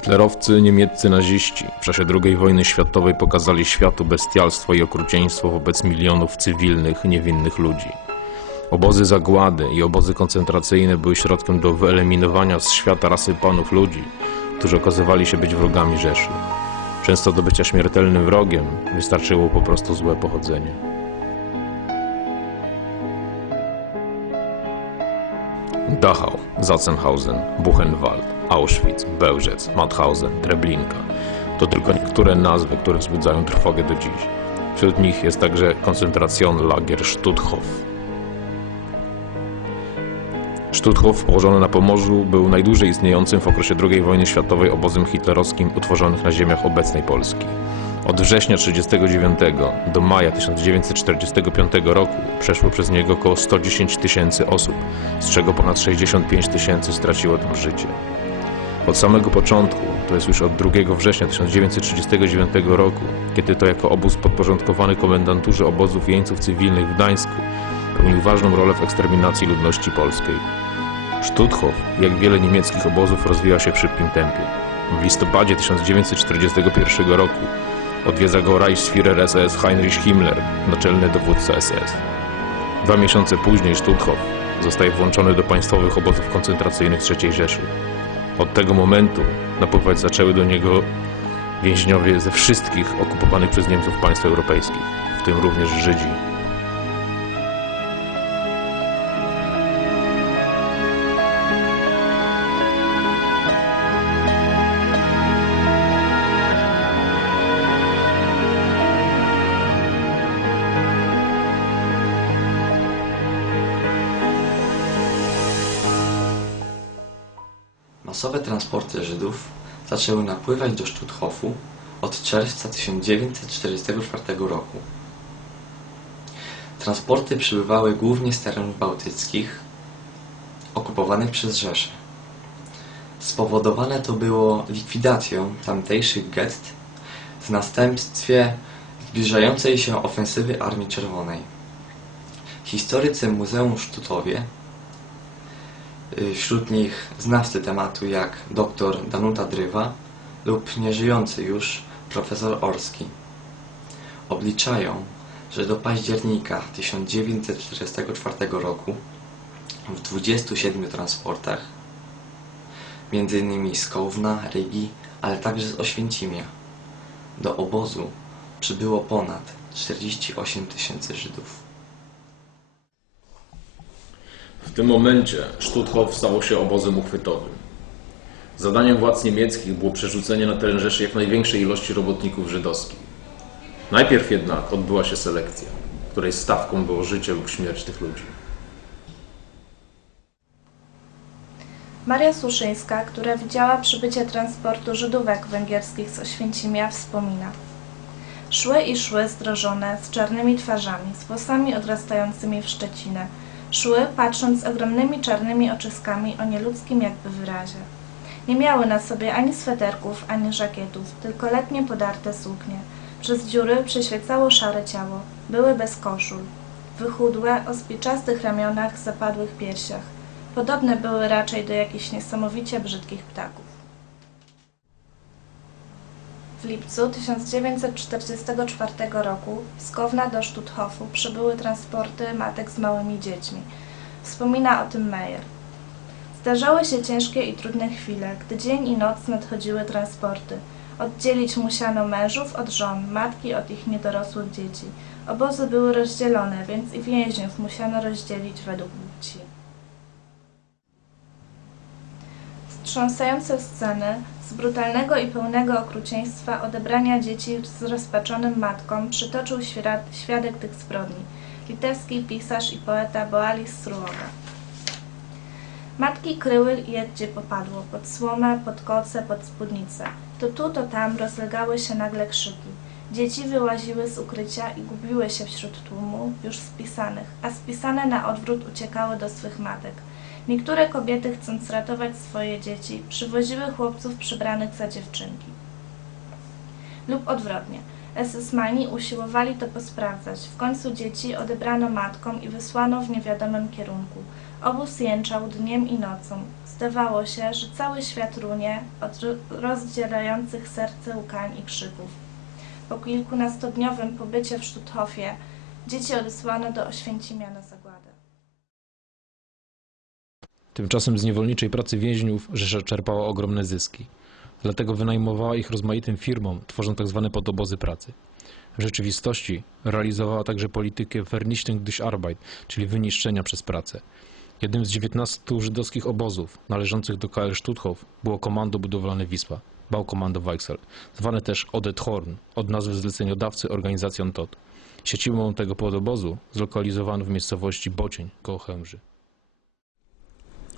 Hitlerowcy, niemieccy naziści w czasie II wojny światowej pokazali światu bestialstwo i okrucieństwo wobec milionów cywilnych, niewinnych ludzi. Obozy zagłady i obozy koncentracyjne były środkiem do wyeliminowania z świata rasy panów ludzi, którzy okazywali się być wrogami Rzeszy. Często do bycia śmiertelnym wrogiem wystarczyło po prostu złe pochodzenie. Dachau, Sachsenhausen, Buchenwald, Auschwitz, Bełżec, Mauthausen, Treblinka to tylko niektóre nazwy, które wzbudzają trwogę do dziś. Wśród nich jest także koncentracjonlager Stutthof. Stutthof, położony na Pomorzu, był najdłużej istniejącym w okresie II wojny światowej obozem hitlerowskim utworzonych na ziemiach obecnej Polski. Od września 1939 do maja 1945 roku przeszło przez niego około 110 tysięcy osób, z czego ponad 65 tysięcy straciło tam życie. Od samego początku, to jest już od 2 września 1939 roku, kiedy to jako obóz podporządkowany komendanturze obozów jeńców cywilnych w Gdańsku pełnił ważną rolę w eksterminacji ludności polskiej. Stutthof, jak wiele niemieckich obozów, rozwijał się w szybkim tempie. W listopadzie 1941 roku odwiedza go Reichsführer SS Heinrich Himmler, naczelny dowódca SS. Dwa miesiące później Stutthof zostaje włączony do państwowych obozów koncentracyjnych III Rzeszy. Od tego momentu napływać zaczęły do niego więźniowie ze wszystkich okupowanych przez Niemców państw europejskich, w tym również Żydzi. Masowe transporty Żydów zaczęły napływać do Stutthofu od czerwca 1944 roku. Transporty przybywały głównie z terenów bałtyckich okupowanych przez Rzeszę. Spowodowane to było likwidacją tamtejszych gett w następstwie zbliżającej się ofensywy Armii Czerwonej. Historycy Muzeum w Sztutowie Wśród nich znawcy tematu jak dr Danuta Drywa lub nieżyjący już profesor Orski. Obliczają, że do października 1944 roku w 27 transportach, m.in. z Kołwna, Rygi, ale także z Oświęcimia, do obozu przybyło ponad 48 tysięcy Żydów. W tym momencie Stutthof stało się obozem uchwytowym. Zadaniem władz niemieckich było przerzucenie na teren Rzeszy jak największej ilości robotników żydowskich. Najpierw jednak odbyła się selekcja, której stawką było życie lub śmierć tych ludzi. Maria Suszyńska, która widziała przybycie transportu Żydówek węgierskich z Oświęcimia, wspomina. Szły i szły zdrożone, z czarnymi twarzami, z włosami odrastającymi w szczecinę. Szły, patrząc z ogromnymi czarnymi oczyskami o nieludzkim jakby wyrazie. Nie miały na sobie ani sweterków, ani żakietów, tylko letnie podarte suknie. Przez dziury przyświecało szare ciało. Były bez koszul. Wychudłe, o spiczastych ramionach, zapadłych piersiach. Podobne były raczej do jakichś niesamowicie brzydkich ptaków. W lipcu 1944 roku z Kowna do Stutthofu przybyły transporty matek z małymi dziećmi. Wspomina o tym Meyer. Zdarzały się ciężkie i trudne chwile, gdy dzień i noc nadchodziły transporty. Oddzielić musiano mężów od żon, matki od ich niedorosłych dzieci. Obozy były rozdzielone, więc i więźniów musiano rozdzielić według Wstrząsające sceny z brutalnego i pełnego okrucieństwa odebrania dzieci zrozpaczonym matkom przytoczył świra- świadek tych zbrodni, litewski pisarz i poeta Boalis Sruoga. Matki kryły je gdzie popadło, pod słomę, pod koce, pod spódnicę. To tu, to tam rozlegały się nagle krzyki. Dzieci wyłaziły z ukrycia i gubiły się wśród tłumu już spisanych, a spisane na odwrót uciekały do swych matek. Niektóre kobiety, chcąc ratować swoje dzieci, przywoziły chłopców przybranych za dziewczynki. Lub odwrotnie. SS-mani usiłowali to posprawdzać. W końcu dzieci odebrano matkom i wysłano w niewiadomym kierunku. Obóz jęczał dniem i nocą. Zdawało się, że cały świat runie od ro- rozdzielających serce łkań i krzyków. Po kilkunastodniowym pobycie w Sztuthofie dzieci odesłano do Oświęcimia na. Tymczasem z niewolniczej pracy więźniów Rzesza czerpała ogromne zyski. Dlatego wynajmowała ich rozmaitym firmom, tworząc tzw. podobozy pracy. W rzeczywistości realizowała także politykę Vernichtung durch Arbeit, czyli wyniszczenia przez pracę. Jednym z 19 żydowskich obozów należących do KL Stutthof było komando budowlane Wisła, Baukommando Weichsel, zwane też Odet Horn, od nazwy zleceniodawcy organizacji TOT. Siedzibą tego podobozu zlokalizowano w miejscowości Bocień koło Chełmży.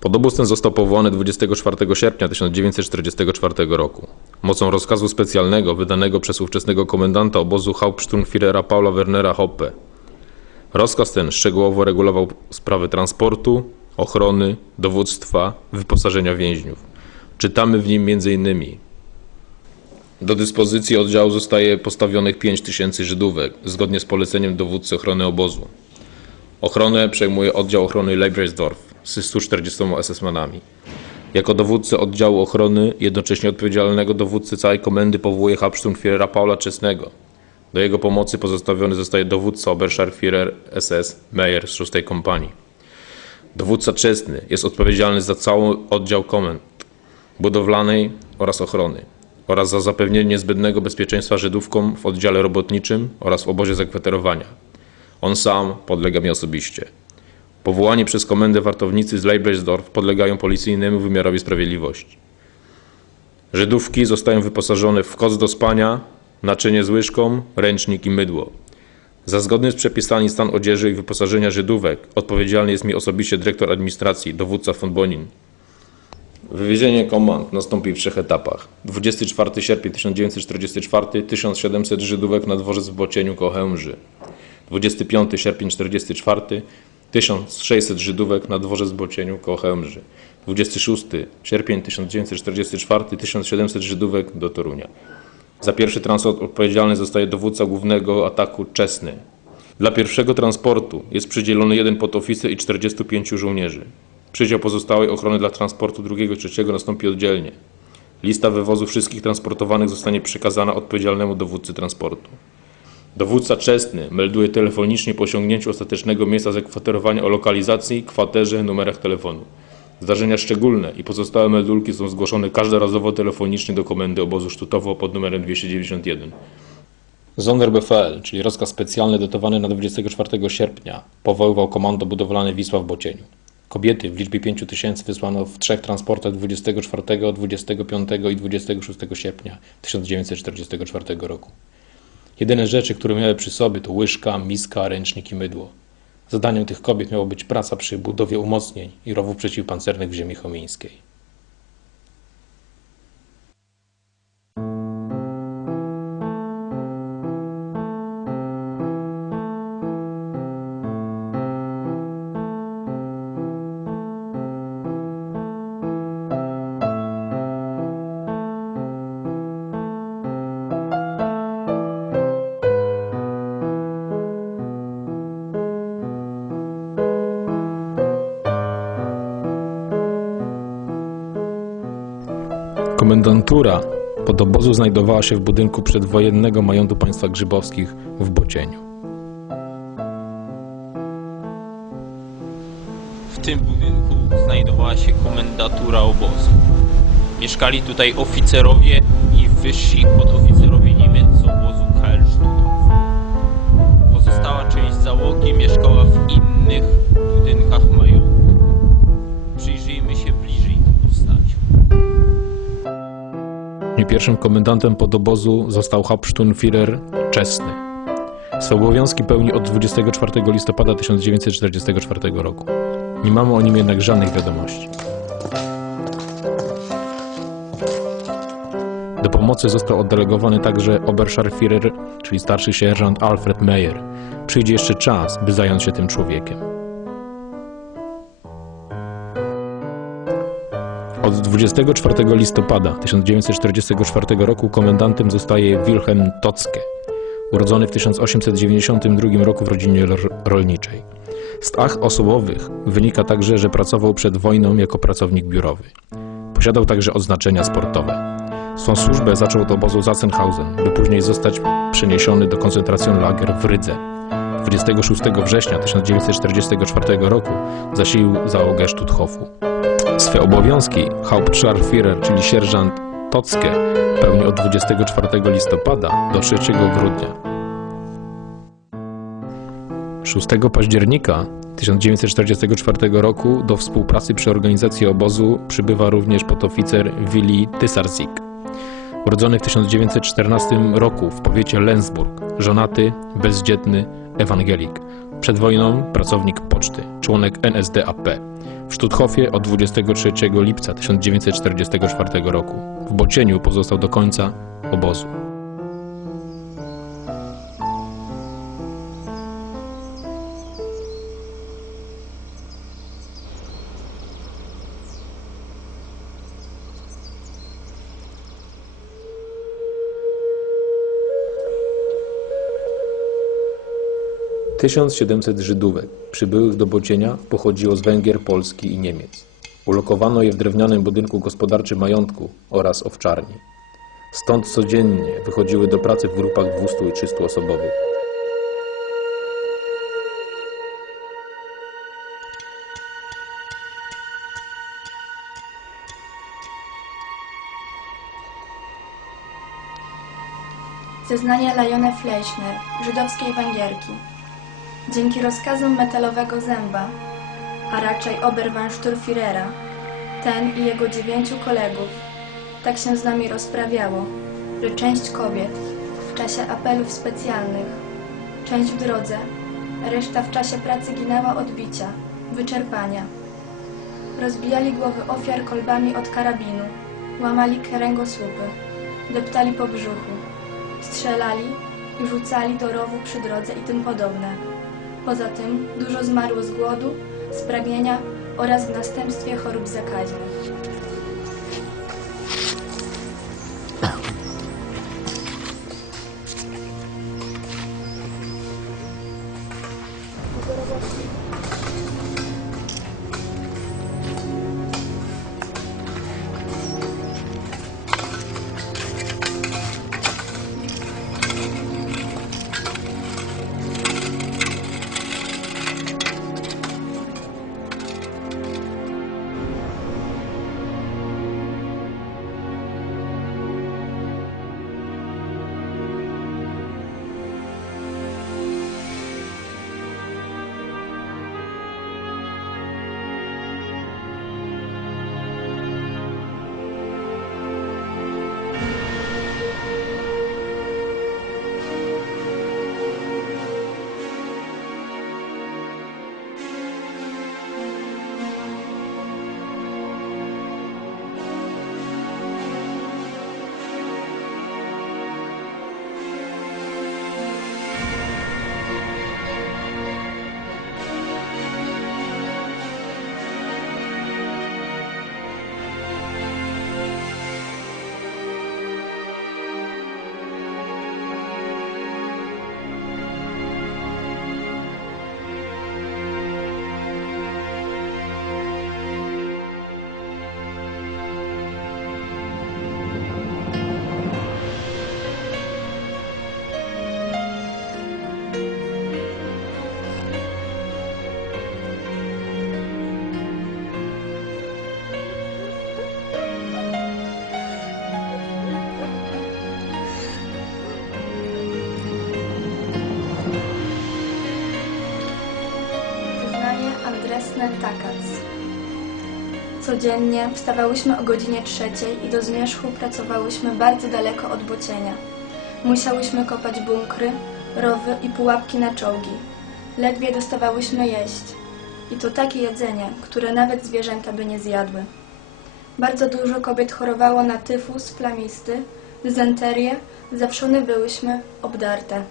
Podobóz ten został powołany 24 sierpnia 1944 roku. Mocą rozkazu specjalnego wydanego przez ówczesnego komendanta obozu Hauptsturmführera Paula Wernera Hoppe. Rozkaz ten szczegółowo regulował sprawy transportu, ochrony, dowództwa, wyposażenia więźniów. Czytamy w nim m.in. Do dyspozycji oddziału zostaje postawionych 5 tysięcy Żydówek, zgodnie z poleceniem dowódcy ochrony obozu. Ochronę przejmuje oddział ochrony Leibresdorf z 140 SS-manami. Jako dowódcę oddziału ochrony, jednocześnie odpowiedzialnego dowódcy całej komendy powołuje Hauptsturmführera Paula Czesnego. Do jego pomocy pozostawiony zostaje dowódca Oberscharführer SS Meyer z 6 kompanii. Dowódca Czesny jest odpowiedzialny za cały oddział komend budowlanej oraz ochrony oraz za zapewnienie niezbędnego bezpieczeństwa Żydówkom w oddziale robotniczym oraz w obozie zakwaterowania. On sam podlega mi osobiście. Powołani przez komendę wartownicy z Leibresdorf podlegają policyjnemu wymiarowi sprawiedliwości. Żydówki zostają wyposażone w koc do spania, naczynie z łyżką, ręcznik i mydło. Za zgodny z przepisami stan odzieży i wyposażenia Żydówek odpowiedzialny jest mi osobiście dyrektor administracji, dowódca von Bonin. Wywiezienie komand nastąpi w trzech etapach. 24 sierpnia 1944 1700 Żydówek na dworzec w Bocieniu koło Chełmży. 25 sierpień 44 1600 Żydówek na dworzec w Bocieniu koło Chełmży. 26 sierpień 1944 1700 Żydówek do Torunia. Za pierwszy transport odpowiedzialny zostaje dowódca głównego ataku Czesny. Dla pierwszego transportu jest przydzielony jeden podoficer i 45 żołnierzy. Przydział pozostałej ochrony dla transportu drugiego i trzeciego nastąpi oddzielnie. Lista wywozu wszystkich transportowanych zostanie przekazana odpowiedzialnemu dowódcy transportu. Dowódca czesny melduje telefonicznie po osiągnięciu ostatecznego miejsca zakwaterowania o lokalizacji, kwaterze, numerach telefonu. Zdarzenia szczególne i pozostałe meldulki są zgłoszone każdorazowo telefonicznie do komendy obozu Sztutowo pod numerem 291. Sonderbefehl, czyli rozkaz specjalny datowany na 24 sierpnia, powoływał komando budowlane Wisła w Bocieniu. Kobiety w liczbie 5 tysięcy wysłano w trzech transportach 24, 25 i 26 sierpnia 1944 roku. Jedyne rzeczy, które miały przy sobie to łyżka, miska, ręcznik i mydło. Zadaniem tych kobiet miało być praca przy budowie umocnień i rowów przeciwpancernych w ziemi chomińskiej. Obozu znajdowała się w budynku przedwojennego majątku państwa Grzybowskich w Bocieniu. W tym budynku znajdowała się komendatura obozu. Mieszkali tutaj oficerowie i wyżsi podoficerowie Pierwszym komendantem podobozu został Hauptsturmführer Czesny. Swe obowiązki pełni od 24 listopada 1944 roku. Nie mamy o nim jednak żadnych wiadomości. Do pomocy został oddelegowany także Oberscharführer, czyli starszy sierżant Alfred Meyer. Przyjdzie jeszcze czas, by zająć się tym człowiekiem. Od 24 listopada 1944 roku komendantem zostaje Wilhelm Tocke, urodzony w 1892 roku w rodzinie ro- rolniczej. Z ach osobowych wynika także, że pracował przed wojną jako pracownik biurowy. Posiadał także odznaczenia sportowe. Swą służbę zaczął od obozu Sachsenhausen, by później zostać przeniesiony do koncentracjonlager w Rydze. 26 września 1944 roku zasilił załogę Stuthofu. Swe obowiązki Hauptscharführer, czyli sierżant Tocke, pełnił od 24 listopada do 3 grudnia. 6 października 1944 roku do współpracy przy organizacji obozu przybywa również podoficer Willi Tysarzik. Urodzony w 1914 roku w powiecie Lensburg, żonaty, bezdzietny, ewangelik. Przed wojną pracownik poczty, członek NSDAP. W Stutthofie od 23 lipca 1944 roku. W Bocieniu pozostał do końca obozu. Tysiąc siedemset Żydówek przybyłych do Bocienia pochodziło z Węgier, Polski i Niemiec. Ulokowano je w drewnianym budynku gospodarczym majątku oraz owczarni. Stąd codziennie wychodziły do pracy w grupach 200 i 300 osobowych. Zeznania Lajone Fleischner, żydowskiej Węgierki. Dzięki rozkazom metalowego zęba, a raczej Oberweinstürführera, ten i jego dziewięciu kolegów, tak się z nami rozprawiało, że część kobiet w czasie apelów specjalnych, część w drodze, reszta w czasie pracy ginęła od bicia, wyczerpania. Rozbijali głowy ofiar kolbami od karabinu, łamali kręgosłupy, deptali po brzuchu, strzelali i rzucali do rowu przy drodze i tym podobne. Poza tym dużo zmarło z głodu, z pragnienia oraz w następstwie chorób zakaźnych. Codziennie wstawałyśmy o godzinie trzeciej i do zmierzchu pracowałyśmy bardzo daleko od Bocienia. Musiałyśmy kopać bunkry, rowy i pułapki na czołgi. Ledwie dostawałyśmy jeść. I to takie jedzenie, które nawet zwierzęta by nie zjadły. Bardzo dużo kobiet chorowało na tyfus, plamisty, dysenterię, zawszony byłyśmy obdarte.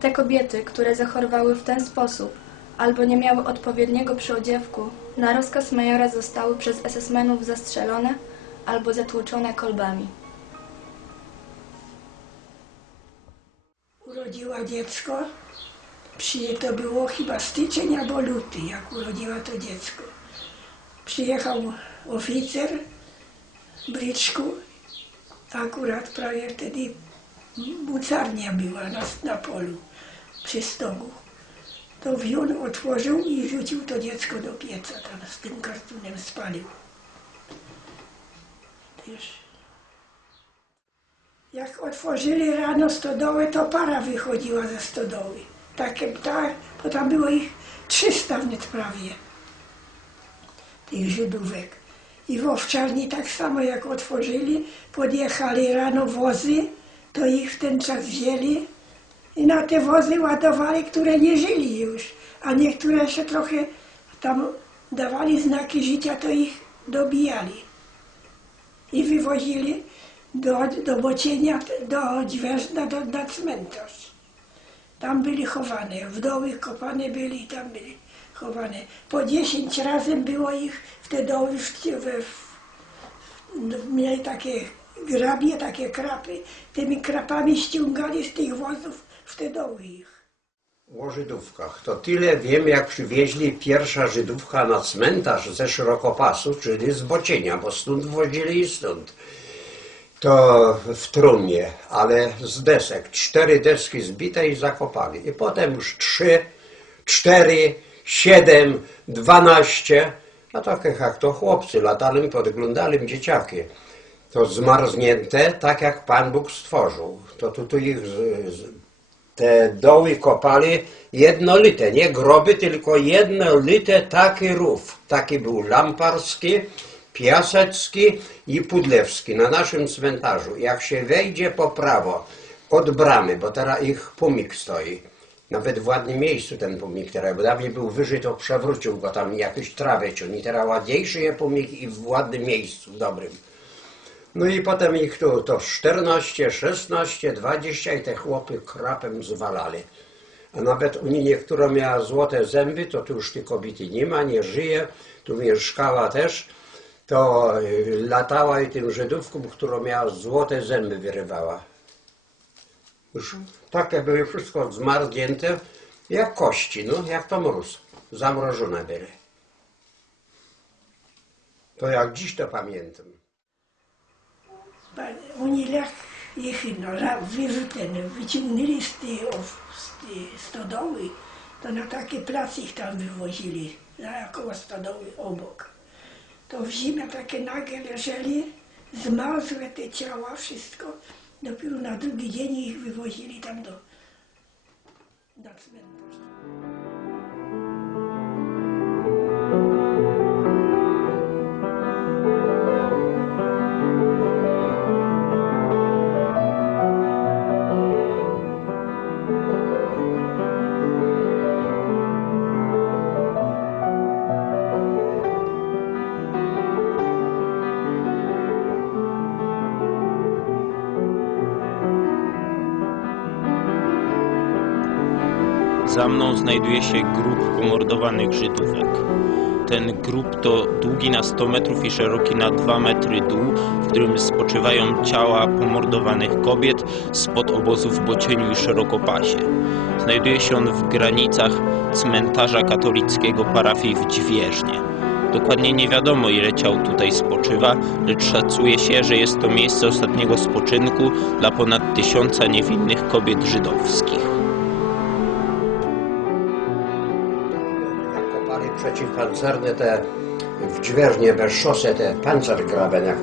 Te kobiety, które zachorowały w ten sposób albo nie miały odpowiedniego przyodziewku, na rozkaz majora zostały przez SS-menów zastrzelone albo zatłuczone kolbami. urodziła dziecko Przy, to było chyba styczeń albo luty, jak urodziła to dziecko. Przyjechał oficer bryczku, akurat prawie wtedy bucarnia była na, na polu przy stogu. To wziął, otworzył i rzucił to dziecko do pieca, tam z tym kartonem spalił. Też. Jak otworzyli rano stodołę, to para wychodziła ze stodoły. Takie, tak, bo tam było ich 300 wnet prawie, tych Żydówek. I w owczarni tak samo jak otworzyli, podjechali rano wozy, to ich w ten czas wzięli i na te wozy ładowali, które nie żyli już, a niektóre jeszcze trochę tam dawali znaki życia, to ich dobijali i wywozili do, do Bocienia, do Dźwężna, do, na cmentarz. Tam byli chowane, wdowy kopane byli i tam byli chowane. Po dziesięć razy było ich w te doły, w, w, w, mieli takie grabie, takie krapy. Tymi krapami ściągali z tych wozów w ich. O Żydówkach. To tyle wiem, jak przywieźli pierwsza Żydówka na cmentarz ze Szerokopasu, czyli z Bocienia, bo stąd wozili i stąd. To w trumnie, ale z desek. Cztery deski zbite i zakopali. I potem już trzy, cztery, siedem, dwanaście. A takich jak to chłopcy latali, podglądali dzieciaki. To zmarznięte, tak jak Pan Bóg stworzył. To tu, tu ich z, z, te doły kopali jednolite, nie groby, tylko jednolite taki rów. Taki był lamparski, piasecki i pudlewski na naszym cmentarzu. Jak się wejdzie po prawo od bramy, bo teraz ich pomnik stoi. Nawet w ładnym miejscu ten pomnik teraz, bo dawniej był wyżej, to przewrócił go tam jakieś trawę ciągnie. Teraz ładniejszy jest pomnik i w ładnym miejscu, dobrym. No i potem ich tu to 14, 16, 20 i te chłopy krapem zwalali. A nawet niej niektóra miała złote zęby, to tu już tej kobiety nie ma, nie żyje, tu mieszkała też, to y, latała i tym Żydówkom, która miała złote zęby wyrywała. Już takie były wszystko zmarznięte, jak kości, no jak to mróz, zamrożone były. To jak dziś to pamiętam. Oni jak ich no, ra- wy- ten, wyciągnęli z tej, of- z tej stodoły, to na taki plac tam wywozili, na koło stodoły obok. To w zimie takie nagie leżeli, zmarzłe te ciała, wszystko. Dopiero na drugi dzień ich wywozili tam do, na cmentarz. Za mną znajduje się grób pomordowanych Żydówek. Ten grób to długi na 100 metrów i szeroki na 2 metry dół, w którym spoczywają ciała pomordowanych kobiet spod obozów w Bocieniu i Szerokopasie. Znajduje się on w granicach cmentarza katolickiego parafii w Dźwieżnie. Dokładnie nie wiadomo ile ciał tutaj spoczywa, lecz szacuje się, że jest to miejsce ostatniego spoczynku dla ponad tysiąca niewinnych kobiet żydowskich. Przeciwpancerne te w dźwieżnie bez szosy te pancergraben, jak